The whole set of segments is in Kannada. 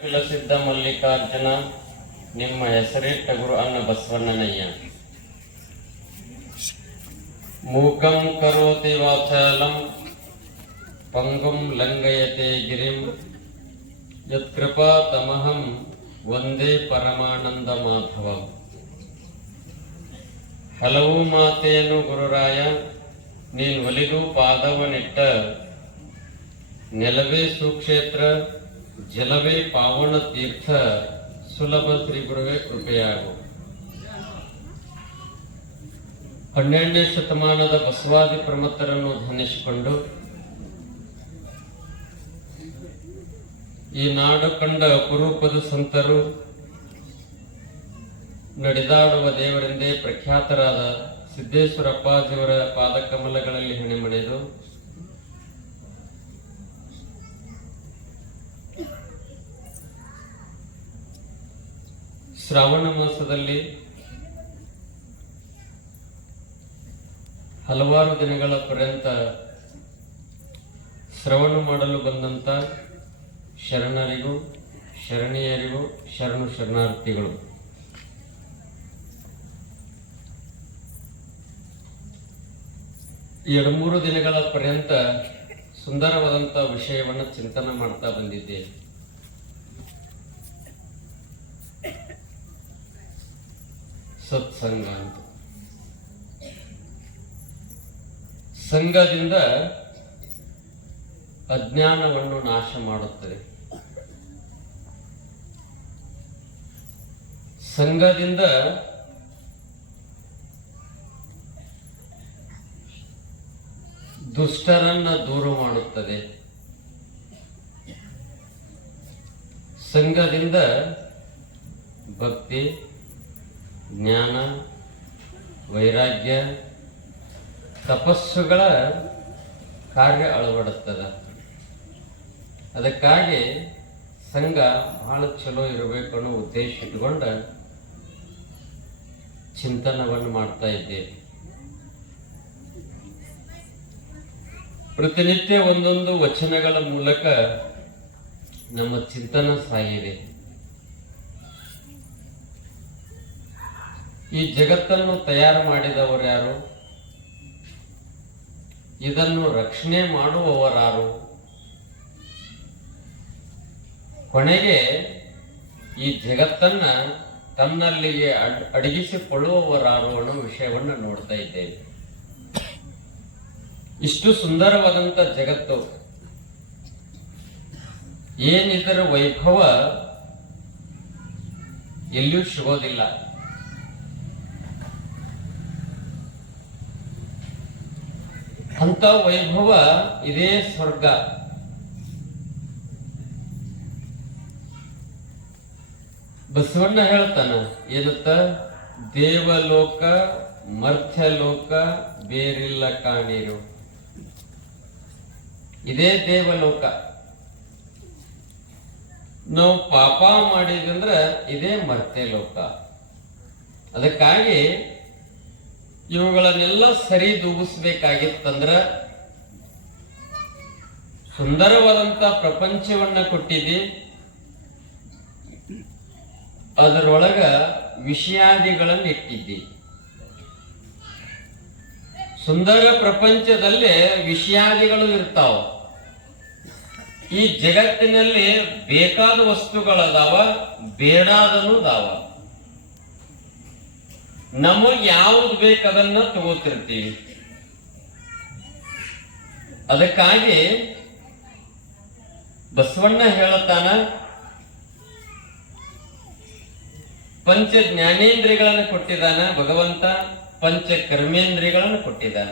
ಕುಲಸಿದ್ಧ ಮಲ್ಲಿಕಾರ್ಜುನ, ನಿಮ್ಮ ಹೆಸರಿಟ್ಟ ಗುರು ಅನ್ನ ಬಸವಣ್ಣನಯ್ಯ ಮೂಕಂ ಕರೋತಿ ವಾಚಾಲಂ ಪಂಗುಂ ಲಂಗಯತೆ ಗಿರಿಂ, ಯತ್ಕೃಪಾ ತಮಹಂ ವಂದೇ ಪರಮಾನಂದ ಮಾಧವ. ಹಲವು ಮಾತೆಯನ್ನು ಗುರುರಾಯ, ನೀನು ಒಲಿದು ಪಾದವನಿಟ್ಟ ನೆಲವೇ ಸುಕ್ಷೇತ್ರ ಜಲವೇ ಪಾವನ ತೀರ್ಥ ಸುಲಭ ತ್ರಿಪುರವೇ ಕೃಪೆಯಾಗು. ಹನ್ನೆರಡನೇ ಶತಮಾನದ ಬಸವಾದಿ ಪ್ರಮತ್ತರನ್ನು ಧ್ವನಿಸಿಕೊಂಡು ಈ ನಾಡು ಕಂಡ ಅಪರೂಪದ ಸಂತರು ನಡೆದಾಡುವ ದೇವರೆಂದೇ ಪ್ರಖ್ಯಾತರಾದ ಸಿದ್ದೇಶ್ವರಪ್ಪಾಜಿಯವರ ಪಾದಕಮಲಗಳಲ್ಲಿ ಹೆಣೆಮಣೆದು. ಶ್ರಾವಣ ಮಾಸದಲ್ಲಿ ಹಲವಾರು ದಿನಗಳ ಪರ್ಯಂತ ಶ್ರವಣ ಮಾಡಲು ಬಂದಂತ ಶರಣರಿಗೂ, ಶರಣೀಯರಿಗೂ, ಶರಣು ಶರಣಾರ್ಥಿಗಳು. ಎರಡು ಮೂರು ದಿನಗಳ ಪರ್ಯಂತ ಸುಂದರವಾದಂತ ವಿಷಯವನ್ನು ಚಿಂತನೆ ಮಾಡ್ತಾ ಬಂದಿದ್ದೆ ಸತ್ಸಂಗ ಅಂತ. ಸಂಘದಿಂದ ಅಜ್ಞಾನವನ್ನು ನಾಶ ಮಾಡುತ್ತದೆ. ಸಂಘದಿಂದ ದುಷ್ಟರನ್ನ ದೂರ ಮಾಡುತ್ತದೆ. ಸಂಘದಿಂದ ಭಕ್ತಿ ಜ್ಞಾನ, ವೈರಾಗ್ಯ, ತಪಸ್ಸುಗಳ ಕಾರ್ಯ ಅಳವಡುತ್ತದೆ ಅದಕ್ಕಾಗಿ ಸಂಘ ಬಹಳ ಚಲೋ ಇರಬೇಕು ಅನ್ನೋ ಉದ್ದೇಶ ಇಟ್ಕೊಂಡ ಚಿಂತನವನ್ನು ಮಾಡ್ತಾ ಇದ್ದೇವೆ ಪ್ರತಿನಿತ್ಯ ಒಂದೊಂದು ವಚನಗಳ ಮೂಲಕ ನಮ್ಮ ಚಿಂತನ ಸಾಗಿದೆ. ಈ ಜಗತ್ತನ್ನು ತಯಾರು ಮಾಡಿದವರು ಯಾರು? ಇದನ್ನು ರಕ್ಷಣೆ ಮಾಡುವವರಾರು. ಕೊನೆಗೆ ಈ ಜಗತ್ತನ್ನ ತನ್ನಲ್ಲಿಗೆ ಅಡ್- ಅಡಗಿಸಿಕೊಳ್ಳುವವರಾರು ಅನ್ನೋ ವಿಷಯವನ್ನು ನೋಡ್ತಾ ಇದ್ದೇವೆ. ಇಷ್ಟು ಸುಂದರವಾದಂತ ಜಗತ್ತು, ಏನಿದರ ವೈಭವ ಎಲ್ಲಿಯೂ ಸಿಗೋದಿಲ್ಲ. ಅಂತ ವೈಭವ ಇದೇ ಸ್ವರ್ಗ. ಬಸವಣ್ಣ ಹೇಳ್ತಾನ ಏನತ್ತ ದೇವಲೋಕ, ಮರ್ತ್ಯಲೋಕ, ಬೇರಿಲ್ಲ ಕಾಣಿರು. ಇದೇ ದೇವಲೋಕ. ನಾವು ಪಾಪ ಮಾಡಿದಂದ್ರ ಇದೇ ಮರ್ತ್ಯ ಲೋಕ ಅದಕ್ಕಾಗಿ ಇವುಗಳನ್ನೆಲ್ಲ ಸರಿ ದೂಗಿಸ್ಬೇಕಾಗಿತ್ತಂದ್ರ ಸುಂದರವಾದಂತ ಪ್ರಪಂಚವನ್ನ ಕೊಟ್ಟಿದೆ. ಅದರೊಳಗ ವಿಷಯಾದಿಗಳನ್ನು ಇಟ್ಟಿದ್ದಿ ಸುಂದರ ಪ್ರಪಂಚದಲ್ಲೇ ವಿಷಯಾದಿಗಳು ಇರ್ತಾವ. ಈ ಜಗತ್ತಿನಲ್ಲಿ ಬೇಕಾದ ವಸ್ತುಗಳದಾವ, ಬೇಡಾದನು ಅದಾವ ನಮಗ್ ಯಾವ್ದು ಬೇಕದನ್ನ ತಗೋತಿರ್ತೀವಿ. ಅದಕ್ಕಾಗಿ ಬಸವಣ್ಣ ಹೇಳತಾನ ಪಂಚ ಜ್ಞಾನೇಂದ್ರಿಯಗಳನ್ನು ಕೊಟ್ಟಿದ್ದಾನ ಭಗವಂತ, ಪಂಚ ಕರ್ಮೇಂದ್ರಿಯಗಳನ್ನು ಕೊಟ್ಟಿದ್ದಾನ.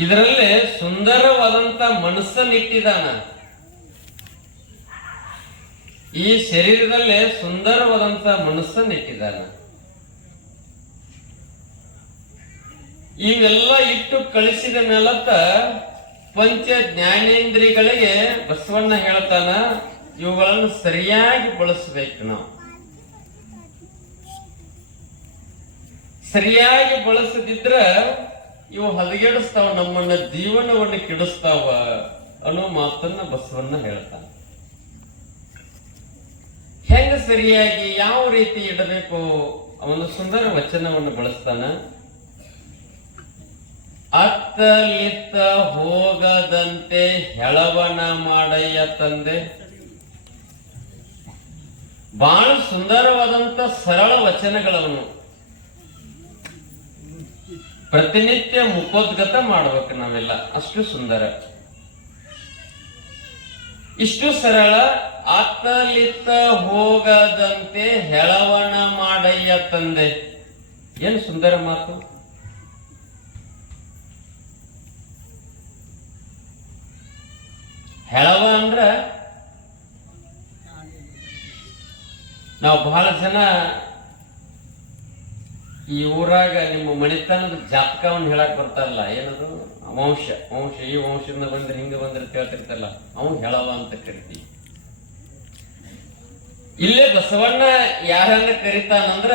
ಇದರಲ್ಲೇ ಸುಂದರವಾದಂತ ಮನಸ್ಸನ್ನಿಟ್ಟಿದ್ದಾನ ಈ ಶರೀರದಲ್ಲೇ ಸುಂದರವಾದಂತ ಮನಸ್ಸನ್ನಿಟ್ಟಿದ್ದಾನ. ಇವೆಲ್ಲ ಇಟ್ಟು ಕಳಿಸಿದ ಮೇಲತ್ತ ಪಂಚ ಜ್ಞಾನೇಂದ್ರಿಗಳಿಗೆ ಬಸವಣ್ಣ ಹೇಳ್ತಾನ, ಇವುಗಳನ್ನು ಸರಿಯಾಗಿ ಬಳಸಬೇಕು ನಾವು. ಸರಿಯಾಗಿ ಬಳಸದಿದ್ರ ಇವು ಹದಗೆಡಿಸ್ತಾವ, ನಮ್ಮನ್ನ ಜೀವನವನ್ನು ಕೆಡಿಸ್ತಾವ ಅನ್ನೋ ಮಾತನ್ನ ಬಸವಣ್ಣ ಹೇಳ್ತಾನೆ. ಹೆಂಗ ಸರಿಯಾಗಿ ಯಾವ ರೀತಿ ಇಡಬೇಕು? ಒಂದು ಸುಂದರ ವಚನವನ್ನು ಬಳಸ್ತಾನ. ಅತ್ತಲಿತ್ತ ಹೋಗದಂತೆ ಹೆಳವನ ಮಾಡಯ್ಯ ತಂದೆ. ಬಹಳ ಸುಂದರವಾದಂತ ಸರಳ ವಚನಗಳವನು. ಪ್ರತಿನಿತ್ಯ ಮುಖೋದ್ಗತ ಮಾಡ್ಬೇಕು ನಾವೆಲ್ಲ. ಅಷ್ಟು ಸುಂದರ. ಇಷ್ಟು ಸರಳ ಅತ್ತಲಿತ್ತ ಹೋಗದಂತೆ ಹೆಳವಣ ಮಾಡಯ್ಯ ತಂದೆ. ಏನು ಸುಂದರ ಮಾತು? ಹೆಳವ ಅಂದ್ರ ನಾವು ಬಹಳ ಜನ ಈ ಊರಾಗ ನಿಮ್ಮ ಮಣಿತನದ ಜಾತಕವನ್ನು ಹೇಳಕ್ ಬರ್ತಾರಲ್ಲ, ಏನದು? ವಂಶ ವಂಶ ಈ ವಂಶದಿಂದ ಬಂದ್ರೆ ಹಿಂಗ ಬಂದ್ರೆ ಕೇಳ್ತಿರ್ತಲ್ಲ ಅವನು ಹೇಳವ ಅಂತ ಕರಿತೀವಿ. ಇಲ್ಲೇ ಬಸವಣ್ಣ ಯಾರನ್ನ ಕರಿತಾನಂದ್ರ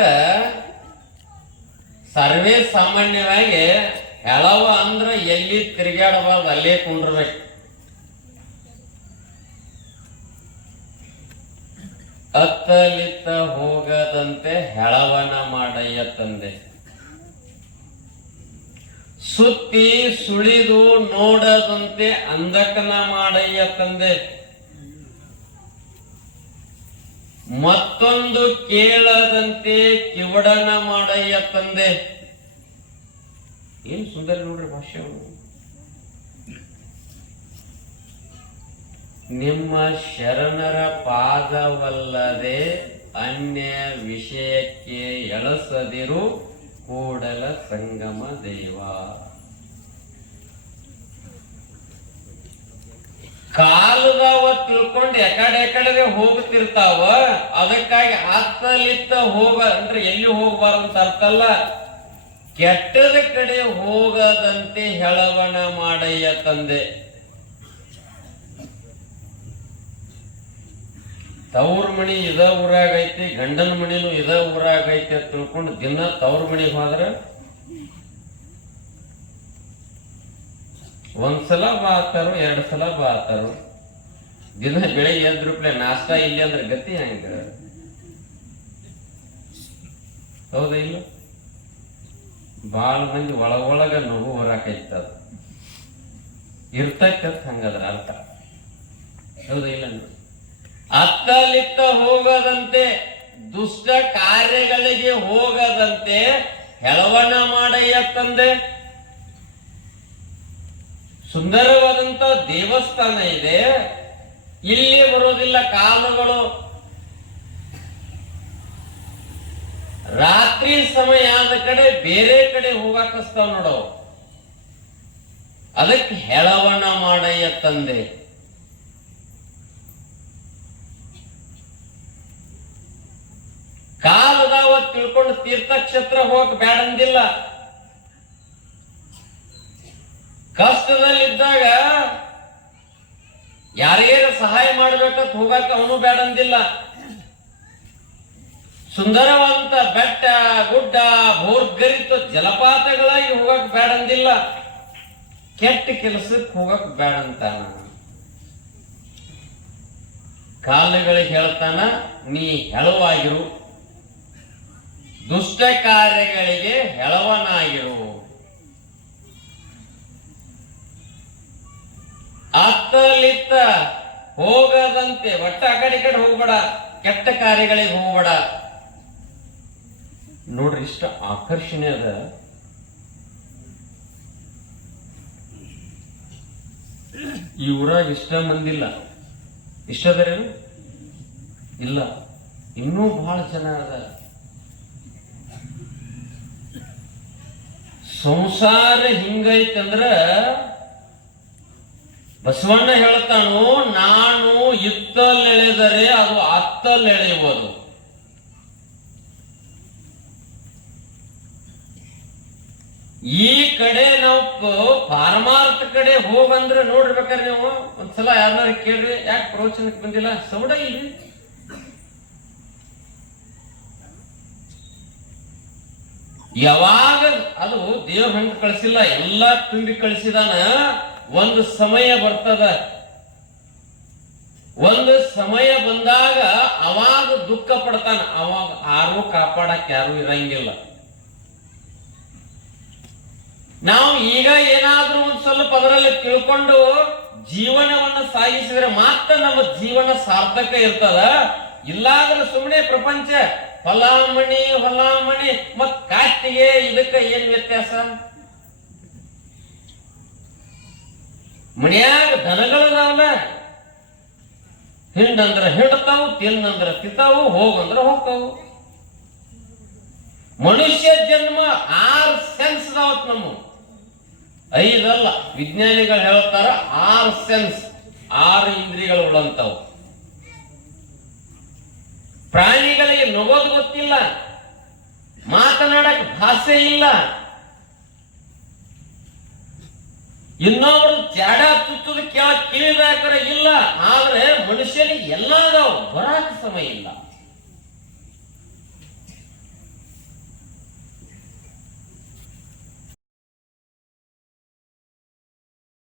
ಸರ್ವೇ ಸಾಮಾನ್ಯವಾಗಿ ಹೇಳವ ಅಂದ್ರ ಎಲ್ಲಿ ತಿರುಗಾಡಬಾರ್ದು ಅಲ್ಲೇ ಕುಂಡ್ರಬೇಕು. ಅತ್ತಲಿತ್ತ ಹೋಗದಂತೆ ಹೆಳವನ ಮಾಡಯ್ಯ ತಂದೆ. ಸುತ್ತಿ ಸುಳಿದು ನೋಡದಂತೆ ಅಂಧಕನ ಮಾಡಯ್ಯ ತಂದೆ. ಮತ್ತೊಂದು ಕೇಳದಂತೆ ಕಿವಡನ ಮಾಡಯ್ಯ ತಂದೆ. ಏನ್ ಸುಂದರ ನೋಡ್ರಿ ಭಾಷೆ ನಿಮ್ಮ ಶರಣರ ಪಾದವಲ್ಲದೆ ಅನ್ಯ ವಿಷಯಕ್ಕೆ ಎಳಸದಿರು ಕೂಡಲ ಸಂಗಮ ದೇವ. ಕಾಲದವ ತಿಳ್ಕೊಂಡು ಎಕಡೆ ಎಕಡೆಗೆ ಹೋಗುತ್ತಿರ್ತಾವ ಅದಕ್ಕಾಗಿ ಹತ್ತಲಿತ್ತ ಹೋಗ, ಅಂದ್ರೆ ಎಲ್ಲಿ ಹೋಗಬಾರ್ದು ಅಂತ ಅಲ್ಲ? ಕೆಟ್ಟದ ಕಡೆ ಹೋಗದಂತೆ ಹೆಳವಣ ಮಾಡಯ್ಯ ತಂದೆ. ತವ್ರ ಮಣಿ ಇದ ಊರಾಗೈತಿ, ಗಂಡನ ಮಣಿನೂ ಇದ ಊರಾಗೈತಿ ಅಂತ ತಿಳ್ಕೊಂಡು ದಿನ ತವ್ರ ಮಣಿಗೆ ಹೋದ್ರ ಒಂದ್ಸಲ ಬಾತಾರು, ಎರಡ್ ಸಲ ಬಾತಾರು. ದಿನ ಬೆಳಿಗ್ಗೆ ಎದ್ ರೂಪಾಯಿ ಇಲ್ಲ ಇಲ್ಲಿ ಅಂದ್ರೆ ಗತಿ ಹೆಂಗ. ಹೌದ ಇಲ್ಲ ಬಾಳ ಮಂದಿ ಒಳ ಒಳಗ ನೋವು ಹೊರಾಕೈತ ಅದು ಇರ್ತಕ್ಕಂತ ಹಂಗದ್ರ ಅರ್ಥ. ಹೌದ ಇಲ್ಲ ಅತ್ತಲಿತ್ತ ಹೋಗದಂತೆ, ದುಷ್ಟ ಕಾರ್ಯಗಳಿಗೆ ಹೋಗದಂತೆ, ಹೆಳವಣ ಮಾಡಯ್ಯ ತಂದೆ. ಸುಂದರವಾದಂತ ದೇವಸ್ಥಾನ ಇದೆ. ಇಲ್ಲಿ ಬರೋದಿಲ್ಲ ಕಾಲುಗಳು. ರಾತ್ರಿ ಸಮಯ ಆದ ಕಡೆ ಬೇರೆ ಕಡೆ ಹೋಗಾಕಸ್ತಾವ ನೋಡು. ಅದಕ್ಕೆ ಹೆಳವಣ ಮಾಡಯ್ಯ ತಂದೆ. ಕಾಲದಾವ ತಿಳ್ಕೊಂಡು ತೀರ್ಥಕ್ಷೇತ್ರ ಹೋಗಕ್ ಬ್ಯಾಡಂದಿಲ್ಲ. ಕಷ್ಟದಲ್ಲಿದ್ದಾಗ ಯಾರಿಗಾರ ಸಹಾಯ ಮಾಡ್ಬೇಕಂತ ಹೋಗಕ್ಕೆ ಅವನು ಬೇಡಂದಿಲ್ಲ ಸುಂದರವಾದಂತ ಬೆಟ್ಟ, ಗುಡ್ಡ, ಭೋರ್ಗರಿತ ಜಲಪಾತಗಳಾಗಿ ಹೋಗಕ್ ಬೇಡಂದಿಲ್ಲ ಕೆಟ್ಟ ಕೆಲಸಕ್ಕೆ ಹೋಗಕ್ ಬೇಡಂತಾನ ಕಾಲುಗಳಿಗೆ ಹೇಳ್ತಾನ, ನೀ ಹೆಳವಾಗಿರು. ದುಷ್ಟ ಕಾರ್ಯಗಳಿಗೆ ಹೆಳವನಾಗಿರು. ಅತ್ತಲಿತ್ತ ಹೋಗದಂತೆ, ಒಟ್ಟ ಆ ಕಡೆ ಕಡೆ ಹೋಗ್ಬೇಡ, ಕೆಟ್ಟ ಕಾರ್ಯಗಳಿಗೆ ಹೋಗ್ಬೇಡ. ನೋಡ್ರಿ, ಇಷ್ಟ ಆಕರ್ಷಣೆ ಅದ. ಈ ಊರಾಗ ಇಷ್ಟ ಮಂದಿಲ್ಲ ಇಷ್ಟ ಅದರೇನು ಇಲ್ಲ. ಇನ್ನೂ ಬಹಳ ಜನ ಅದ. ಸಂಸಾರ ಹಿಂಗೈತಂದ್ರ ಬಸವಣ್ಣ ಹೇಳ್ತಾನು, ನಾನು ಇತ್ತಲ್ಲೆಳೆದರೆ ಅದು ಅತ್ತಲ್ಲೆಳೆಯುವುದು ಈ ಕಡೆ ನಾವು ಪಾರಮಾರ್ಥ ಕಡೆ ಹೋಗಂದ್ರೆ ನೋಡ್ಬೇಕಾರೆ ನೀವು? ಒಂದ್ಸಲ ಯಾರನ್ನಾರು ಕೇಳ್ರಿ, ಯಾಕೆ ಪ್ರವಚನಕ್ಕೆ ಬಂದಿಲ್ಲ? ಸೌಡ ಇಲ್ಲಿ. ಯಾವಾಗ, ಅದು ದೇವ್ರ ಹಂಗ ಕಳಿಸಿಲ್ಲ, ಎಲ್ಲಾ ತುಂಬಿ ಕಳಿಸಿದಾನ ಒಂದು ಸಮಯ ಬರ್ತದ. ಒಂದು ಸಮಯ ಬಂದಾಗ ಅವಾಗ ದುಃಖ ಪಡ್ತಾನ. ಅವಾಗ ಯಾರು ಕಾಪಾಡಕ್ ಯಾರು ಇರಂಗಿಲ್ಲ. ನಾವು ಈಗ ಏನಾದ್ರೂ ಒಂದ್ ಸ್ವಲ್ಪ ಅದರಲ್ಲಿ ತಿಳ್ಕೊಂಡು ಜೀವನವನ್ನು ಸಾಗಿಸಿದ್ರೆ ಮಾತ್ರ ನಮ್ಮ ಜೀವನ ಸಾರ್ಥಕ ಇರ್ತದ. ಇಲ್ಲಾದ್ರೆ ಸುಮ್ಮನೆ ಪ್ರಪಂಚ ಹೊಲಾಮಣಿ ಹೊಲಾಮಣಿ ಮತ್ ಕಾಟಿಗೆ ಇದಕ್ಕೆ ಏನ್ ವ್ಯತ್ಯಾಸ? ಮನ್ಯಾಗ ದನಗಳದಾವಲ್ಲ ಹಿಂಡಂದ್ರ ಹಿಡ್ತಾವು ತಿನ್ನಂದ್ರ ತಿಂತಾವು, ಹೋಗಂದ್ರ ಹೋಗ್ತಾವು. ಮನುಷ್ಯ ಜನ್ಮ ಆರ್ ಸೆನ್ಸ್ ಅದಾವತ್ ನಮ್ಮ ಐದಲ್ಲ ವಿಜ್ಞಾನಿಗಳು ಹೇಳ್ತಾರ ಆರ್ ಸೆನ್ಸ್ ಆರು ಇಂದ್ರಿಗಳು ಉಳಂತಾವು. ಪ್ರಾಣಿಗಳಿಗೆ ನಗೋದು ಗೊತ್ತಿಲ್ಲ, ಮಾತನಾಡಕ್ ಭಾಷೆ ಇಲ್ಲ. ಇನ್ನೊಬ್ರು ಚಾಡ ಚುಚ್ಚುದು ಕೇಳ ಕಿವಿದಾಕರ ಇಲ್ಲ. ಆದ್ರೆ ಮನುಷ್ಯನಿಗೆ ಎಲ್ಲ ಅದಾವ ಬರಾಕ ಸಮಯ ಇಲ್ಲ.